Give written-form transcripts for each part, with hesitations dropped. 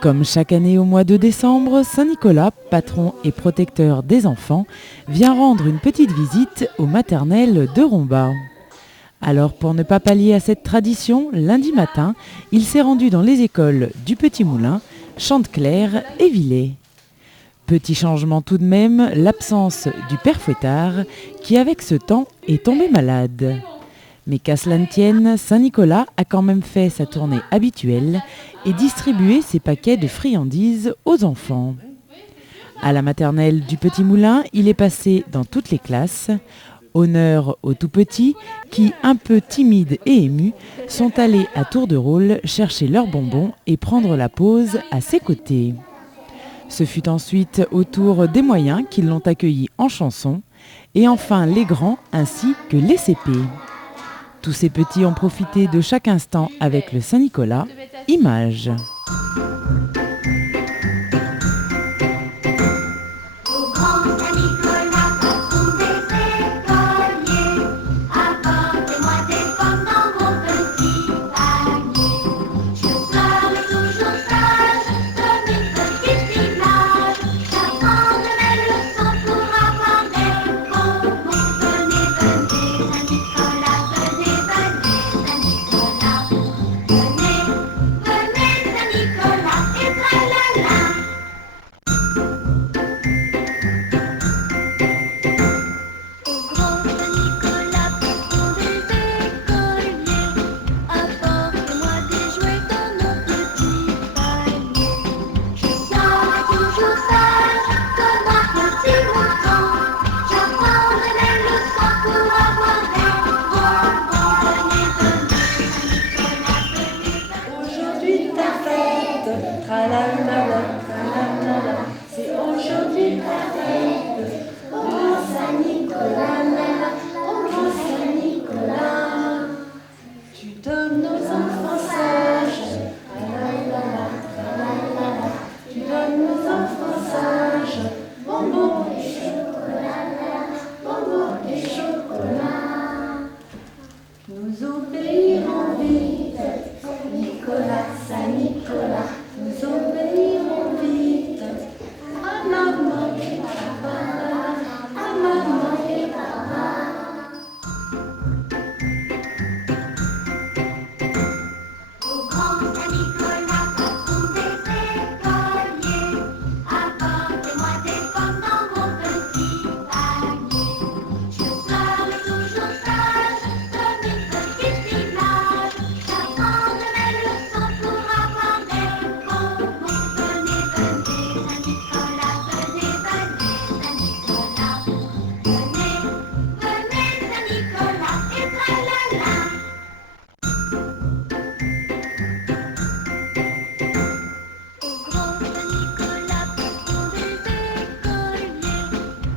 Comme chaque année au mois de décembre, Saint-Nicolas, patron et protecteur des enfants, vient rendre une petite visite au maternel de Romba. Alors pour ne pas pallier à cette tradition, lundi matin, il s'est rendu dans les écoles du Petit Moulin, Chanteclair et Villers. Petit changement tout de même, l'absence du père Fouettard, qui avec ce temps est tombé malade. Mais qu'à cela ne tienne, Saint-Nicolas a quand même fait sa tournée habituelle et distribué ses paquets de friandises aux enfants. À la maternelle du Petit Moulin, il est passé dans toutes les classes. Honneur aux tout-petits qui, un peu timides et émus, sont allés à tour de rôle chercher leurs bonbons et prendre la pause à ses côtés. Ce fut ensuite au tour des moyens qui l'ont accueilli en chanson, et enfin les grands ainsi que les CP. Tous ces petits ont profité de chaque instant avec le Saint-Nicolas. Image. C'est aujourd'hui ta fête, oh Saint-Nicolas, oh Saint-Nicolas. Tu donnes aux enfants sages, tu donnes aux enfants sages, bonbons et chocolat, bonbons et chocolat. Nous obéirons vite, Nicolas, Saint-Nicolas, nous obéirons vite. À maman et papa, à maman et papa. Au grand Saint-Nicolas, patron des écoliers, apportez-moi des pommes dans mon petit panier. Je serai toujours sage, comme une petite image. J'apprendrai mes leçons pour avoir des bonbons. Venez, venez, Saint-Nicolas, venez, venez, Saint-Nicolas. Venez, venez, Saint-Nicolas, et tralala. Au grand Saint-Nicolas, patron des écoliers,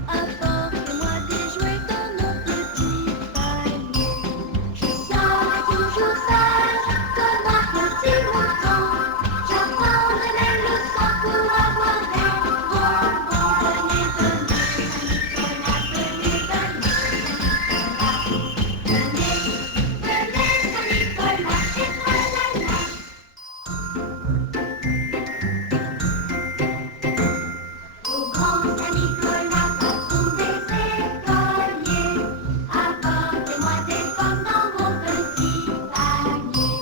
apportez-moi des jouets dans mon petit panier. Je serai toujours sage, comme un petit mouton. J'apprendrai les leçons pour avoir des bonbons. Venez, venez, Saint-Nicolas, venez, venez, Saint-Nicolas. Venez, venez, Saint-Nicolas, et tralala. Au grand Saint-Nicolas, patron des écoliers, apportez-moi des pommes dans mon petit panier.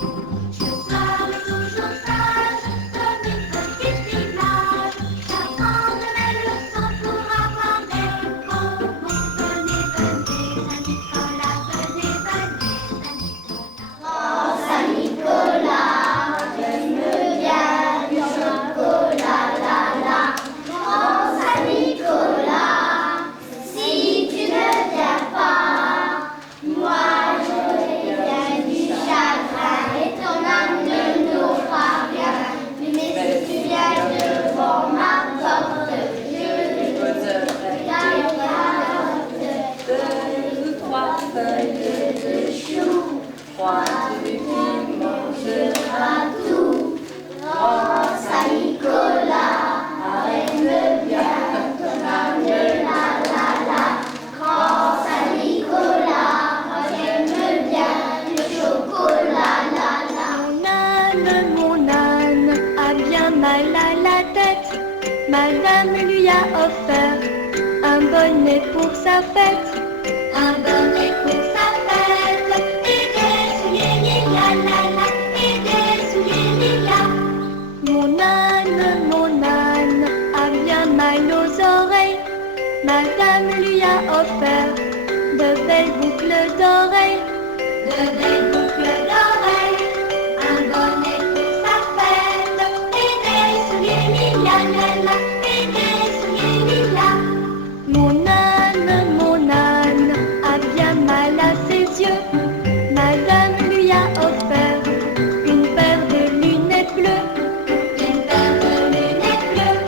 Je serai toujours sage, comme une petite image. J'apprendrai mes leçons pour avoir des bonbons. Venez, venez, Saint-Nicolas, venez, venez, Saint-Nicolas. Oh Saint-Nicolas, j'aime bien du chocolat, la la. Oh Saint-Nicolas, si tu ne viens pas, moi j'aurai bien du chagrin et ton âme ne n'aura rien. Mais si tu viens devant ma porte, je te garde deux ou trois feuilles de chou. Crois-tu qu'il mangera tout? Oh Saint-Nicolas, arrête-le bien, ton âme, la la la. Grand Saint-Nicolas, reviens-me bien du chocolat, la la. Mon âne, mal à la tête. Madame lui a offert un bonnet pour sa fête. Un bonnet pour sa fête et des souliers lilas, la la, et des souliers lilas. Mon âne a bien mal aux oreilles. Madame lui a offert de belles boucles d'oreilles. De belles boucles d'oreilles. Un bonnet pour sa fête et des souliers lilas, la la, et des souliers lilas. Mon âne a bien mal à ses yeux. Madame lui a offert une paire de lunettes bleues. Une paire de lunettes bleues,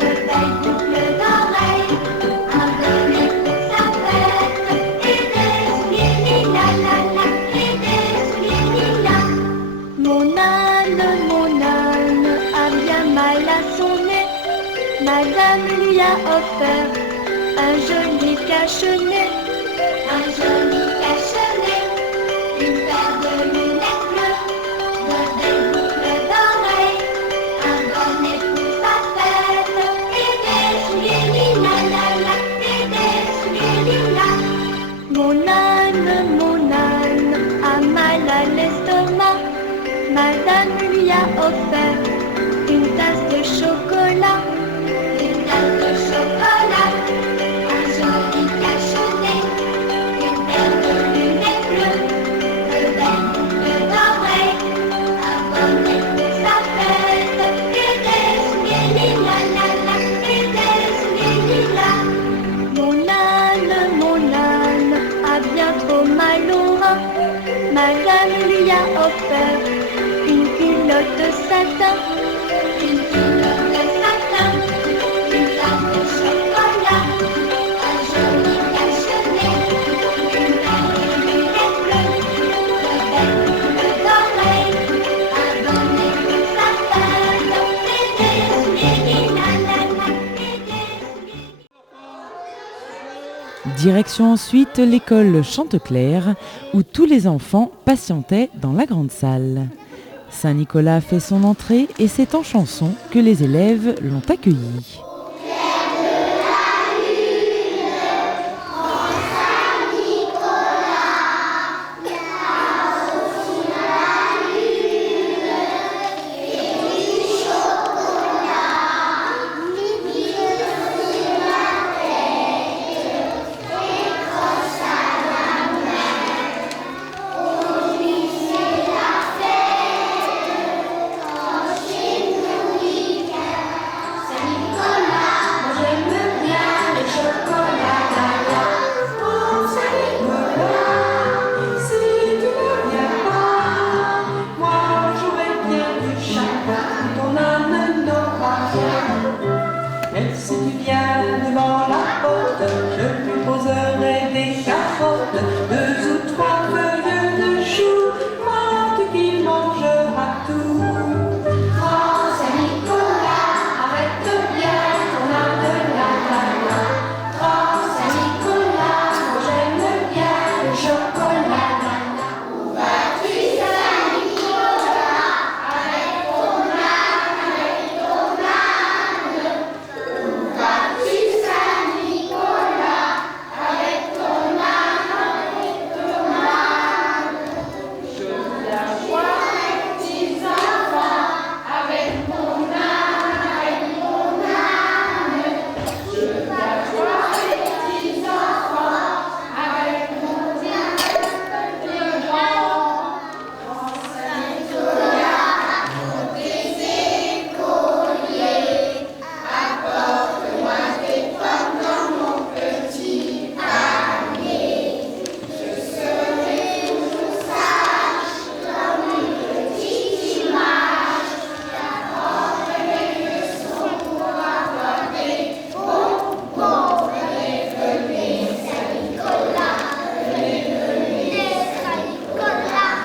de belles boucles d'oreilles. Un bonnet pour sa fête et des souliers lilas, la la, et des souliers lilas. Mon âne a bien mal à son nez. Madame lui a offert un joli cache-nez. Un joli cache-nez, une paire de lunettes bleues, de belles boucles d'oreilles. Un bonnet pour sa fête et des souliers lilas, la la, et des souliers lilas. Mon âne a mal à l'estomac. Madame lui a offert une tasse de chocolat. Une tasse de chocolat, un joli cache-nez, une paire de lunettes bleues, de belles boucles d'oreilles. Un bonnet pour sa fête et des souliers lilas, la la, et des souliers lilas. Mon âne a bien trop mal au rein. Madame lui a offert une culotte satin. Une culotte de satin, une tasse de chocolat, un joli cache-nez, une paire de lunettes bleues, de belles boucles d'oreilles. Un bonnet pour sa fête et des souliers lilas, la la, et des souliers lilas. Direction ensuite l'école Chanteclair, où tous les enfants patientaient dans la grande salle. Saint-Nicolas fait son entrée et c'est en chanson que les élèves l'ont accueilli. Si tu viens devant la porte, je lui poserai des carottes, 2 ou 3 feuilles de chou, menthe qu'il mangera tout. Oh Saint-Nicolas, arrête bien ton âne de la la. Oh Saint-Nicolas, moi j'aime bien le chocolat. Où vas-tu Saint-Nicolas, avec ton âne, avec ton âne? Où vas-tu Saint-Nicolas, avec ton âne, avec ton âne? Je viens voir les petits enfants, avec mon âne, avec mon âne. Je viens voir les petits enfants, avec mon âne, le grand. Grand Saint-Nicolas, pour tes écoliers, apporte-moi des pommes dans mon petit panier. Je serai toujours sage comme une petite image. J'apporterai des leçons pour avoir des bonbons. Venez Saint-Nicolas, venez Saint-Nicolas,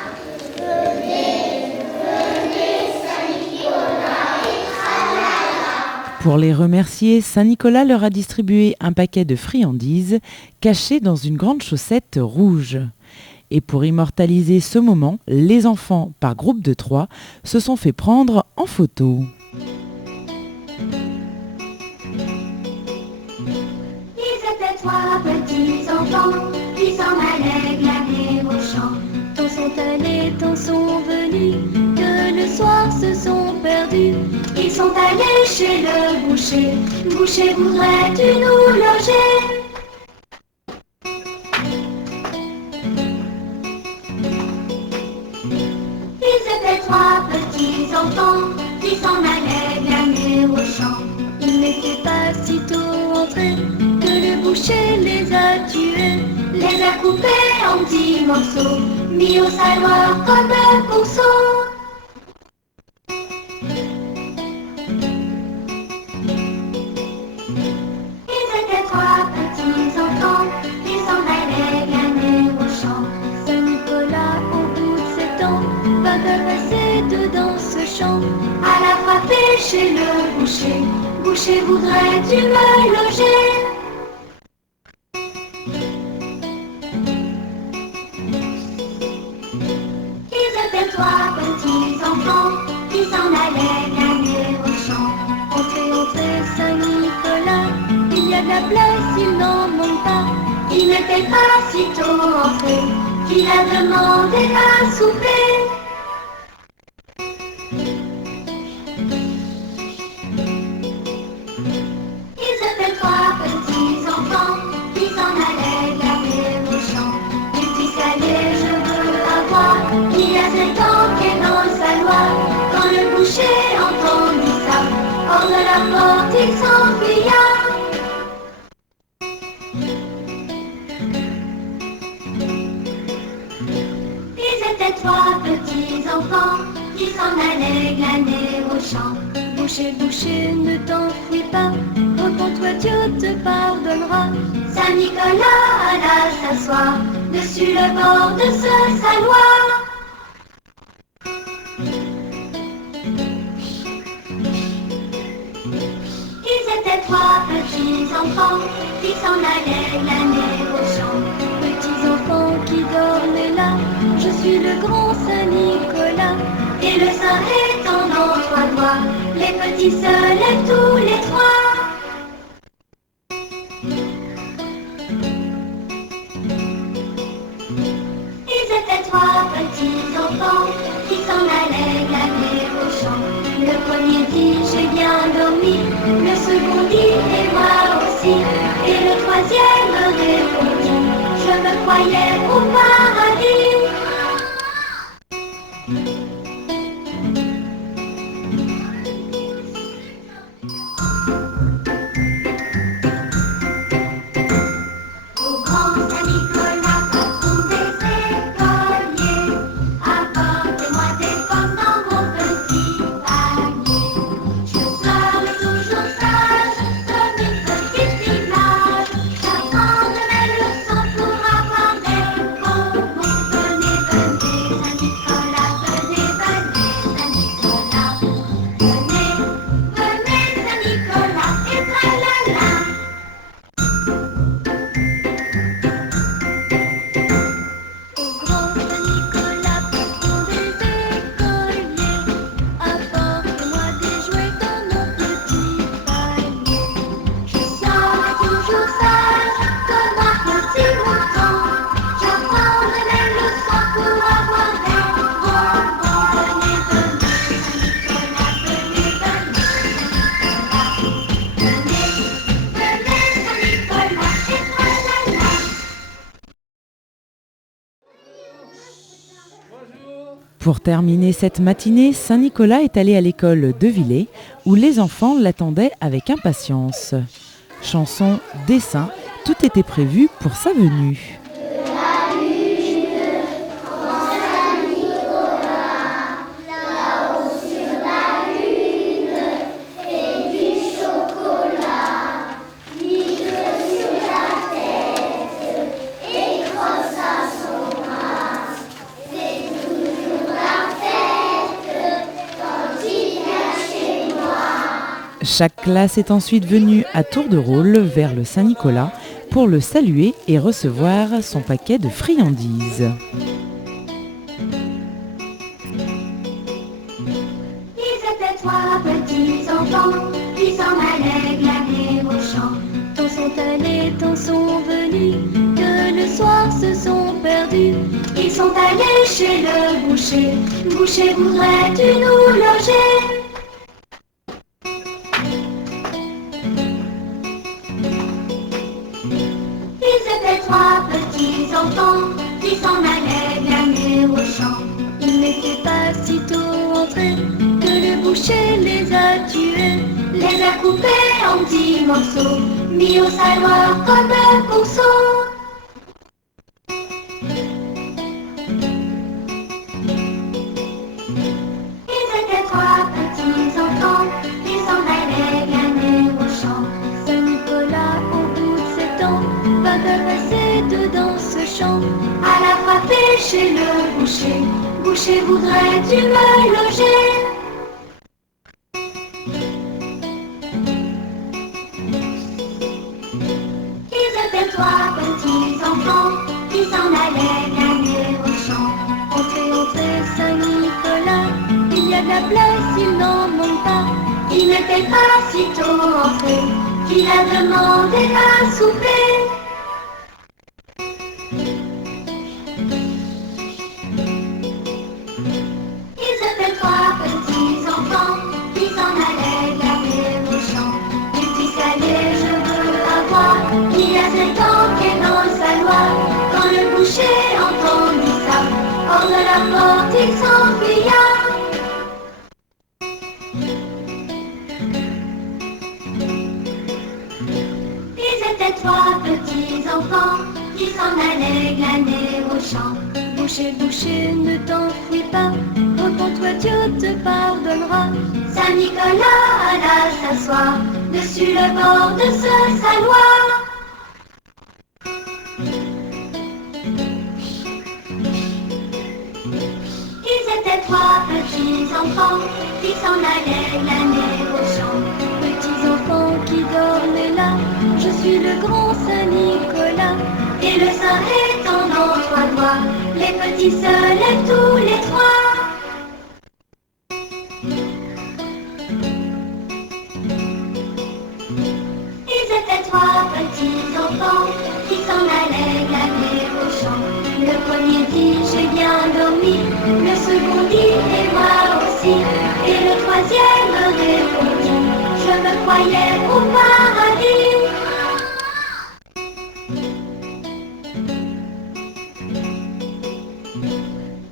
venez Saint-Nicolas et tralala. Pour les remercier, Saint-Nicolas leur a distribué un paquet de friandises caché dans une grande chaussette rouge. Et pour immortaliser ce moment, les enfants, par groupe de 3, se sont fait prendre en photo. tant sont venus que le soir se sont perdus. Ils sont allés chez le boucher. Boucher, voudrais-tu nous loger? Ils étaient trois petits enfants qui s'en allaient glaner au champ. Ils n'étaient pas si tôt entrés que le boucher les a tués, les a coupés en petits morceaux, mis au saloir comme un ponceau. Ils étaient trois petits enfants qui s'en allaient glaner au champ. Saint-Nicolas, au bout de 7 ans, va passer dedans ce champ. Alla frapper chez le boucher. Boucher, voudrais-tu me loger? Ils étaient trois petits enfants qui s'en allaient glaner au champ. Entrez, entrez, Saint-Nicolas, il y a de la place, il n'en manque pas. Il n'était pas si tôt entré qu'il a demandé à souper. Ils étaient trois petits enfants qui s'en allaient glaner au champ. Du petit salé, je veux avoir, il y a 7 ans qu'est dans le saloir. Quand le boucher entendit ça, hors de la porte il s'enfuya. Ils étaient trois petits enfants qui s'en allaient glaner au champ. Boucher, boucher, ne t'enfuis pas, repens-toi, Dieu te pardonnera. Saint-Nicolas alla s'asseoir dessus le bord de ce saloir. Ils étaient trois petits enfants qui s'en allaient glaner au champ. Petits enfants qui dormaient là, je suis le grand Saint-Nicolas. Et le saint étendant 3 doigts, les petits se lèvent tous les trois. Ils étaient trois petits enfants qui s'en allaient glaner au champ. Le premier dit j'ai bien dormi, le second dit et moi aussi, et le troisième répondit je me croyais au paradis. Pour terminer cette matinée, Saint-Nicolas est allé à l'école de Villers, où les enfants l'attendaient avec impatience. Chansons, dessins, tout était prévu pour sa venue. Chaque classe est ensuite venue à tour de rôle vers le Saint-Nicolas pour le saluer et recevoir son paquet de friandises. Ils étaient trois petits enfants qui s'en allaient glaner au champ. Tant sont allés, tant sont venus, que le soir se sont perdus. Ils sont sont allés chez le boucher. Boucher, voudrais-tu nous loger? Ils étaient trois petits enfants qui s'en allaient glaner au champ. Ils n'étaient pas si tôt entrés que le boucher les a tués, les a coupés en petits morceaux, mis au saloir comme un ponceau. Ils étaient trois petits enfants qui s'en allaient glaner au champ. Saint-Nicolas, au bout de 7 ans, va passer dedans ce champ. À la frapper chez le boucher. Boucher, voudrais-tu me loger? Ils étaient trois petits enfants qui s'en allaient glaner au champ. Entrez, entrez, Saint-Nicolas, il y a de la place, il n'en manque pas. Il n'était pas si tôt entré qu'il a demandé à souper. Ils étaient trois petits enfants qui s'en allaient glaner au champ. Du petit salé, je veux avoir, il y a 7 ans qu'est dans le saloir. Quand le boucher entendit ça, hors de la porte il s'enfuya. Ils étaient trois petits enfants qui s'en allaient glaner au champ. Boucher, boucher, ne t'enfuis pas, repens-toi, Dieu te pardonnera. Saint-Nicolas alla s'asseoir dessus le bord de ce saloir. Ils étaient trois petits enfants qui s'en allaient glaner au champ. Petits enfants qui dormaient là, je suis le grand Saint-Nicolas. Et le saint étendant 3 doigts, les petits se lèvent tous les trois. Ils étaient trois petits enfants qui s'en allaient glaner au champ. Le premier dit j'ai bien dormi, le second dit et moi aussi, et le troisième répondit je me croyais au paradis.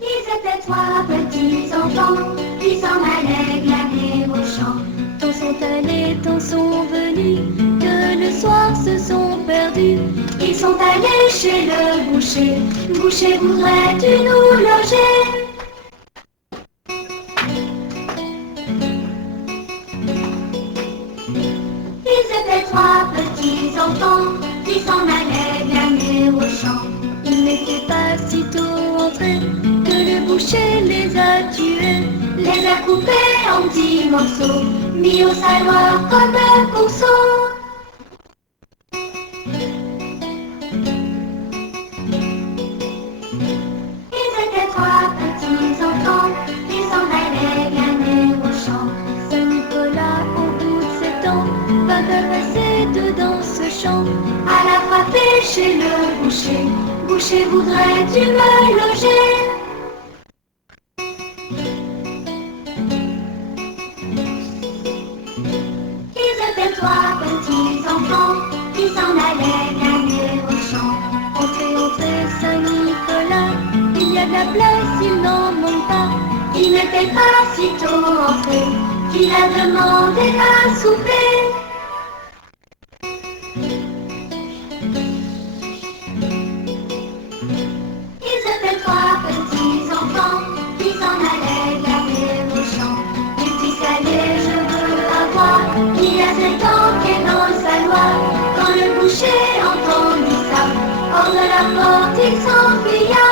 Ils étaient trois petits enfants qui s'en allaient glaner au champ. Tant sont allés, tant sont venus, que le soir se sont perdus. Ils sont allés chez le boucher. Boucher, voudrais-tu nous loger? Ils étaient trois petits enfants qui s'en allaient glaner au champ. Ils n'étaient pas si tôt entrés que le boucher les a tués, les a coupés en petits morceaux, mis au saloir comme un ponceau. Ils étaient trois petits enfants qui s'en allaient glaner au champ. Saint-Nicolas, au bout de 7 ans, va passer dedans ce champ. À la frapper chez le boucher. Boucher, voudrais-tu me loger? Ils étaient trois petits enfants qui s'en allaient glaner au champ. Entrez, entrez, Saint-Nicolas, il y a de la place, il n'en manque pas. Il n'était pas si tôt entré qu'il a demandé à souper. Ils étaient trois petits enfants qui s'en allaient glaner au champ. Du petit salé, je veux avoir, il y a 7 ans qu'est dans le saloir. Quand le boucher entendit ça, hors de la porte il s'enfuya.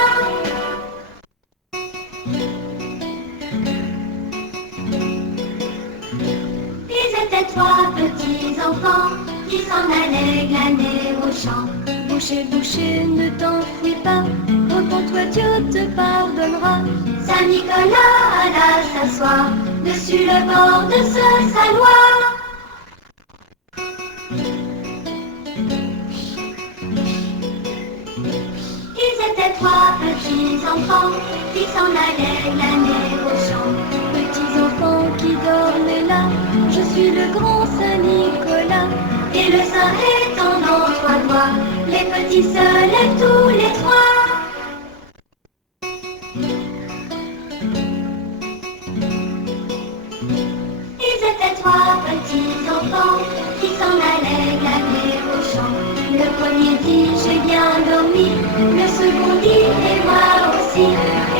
Ils étaient trois petits enfants qui s'en allaient glaner au champ. Boucher, boucher, ne t'enfuis pas, repens-toi, Dieu te pardonnera. Saint-Nicolas alla s'asseoir dessus le bord de ce saloir. Ils étaient trois petits enfants qui s'en allaient glaner au champ. Petits enfants qui dorment là, je suis le grand Saint-Nicolas. Et le saint étendant trois doigts, les petits se lèvent tous les trois. Ils étaient trois petits enfants qui s'en allaient glaner au champ. Le premier dit j'ai bien dormi, le second dit et moi aussi,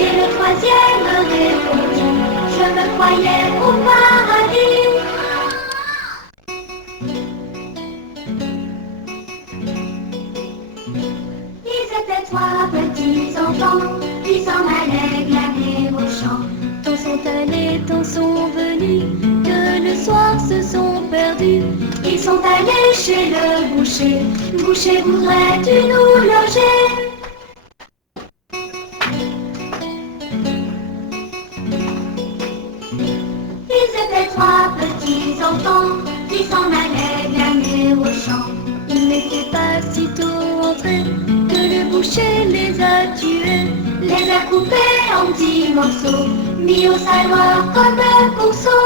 et le troisième répondit je me croyais au paradis. Ils étaient trois petits enfants qui s'en allaient glaner au champ. Tant sont allés, tant sont venus, que le soir se sont perdus. Ils sont allés chez le boucher. Boucher, voudrais-tu nous loger? Ils étaient trois petits enfants qui s'en allaient glaner au champ. Ils n'étaient pas si tôt entrés que le boucher les a tués, les a coupés en petits morceaux, mis au saloir comme un ponceau.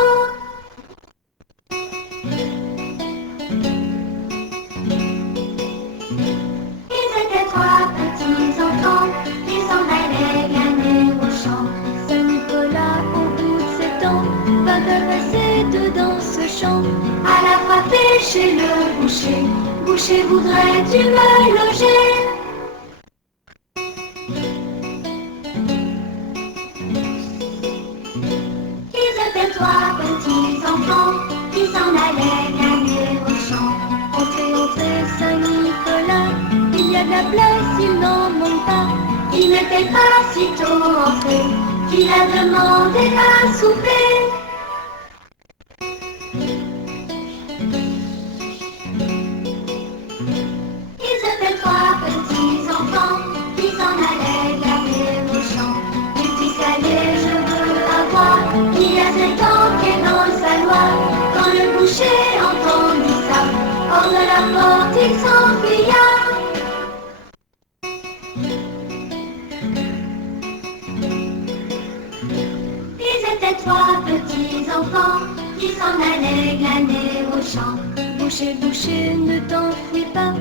Ils étaient trois petits enfants qui s'en allaient glaner au champ. Saint-Nicolas, au bout de 7 ans, va passer dedans ce champ. À la frapper chez le boucher. Boucher, voudrais-tu me loger? Ils étaient trois petits enfants qui s'en allaient glaner au champ. Entrez, entrez, Saint-Nicolas, il y a de la place, il n'en manque pas. Il n'était pas si tôt entré qu'il a demandé à souper. Ils étaient trois petits enfants qui s'en allaient glaner au champ. Du petit salé, je veux avoir, il y a 7 ans qu'est dans le saloir. Quand le boucher entendit ça, hors de la porte il s'enfuya. Ils étaient trois petits enfants qui s'en allaient glaner au champ. Boucher, boucher, ne t'enfuis pas,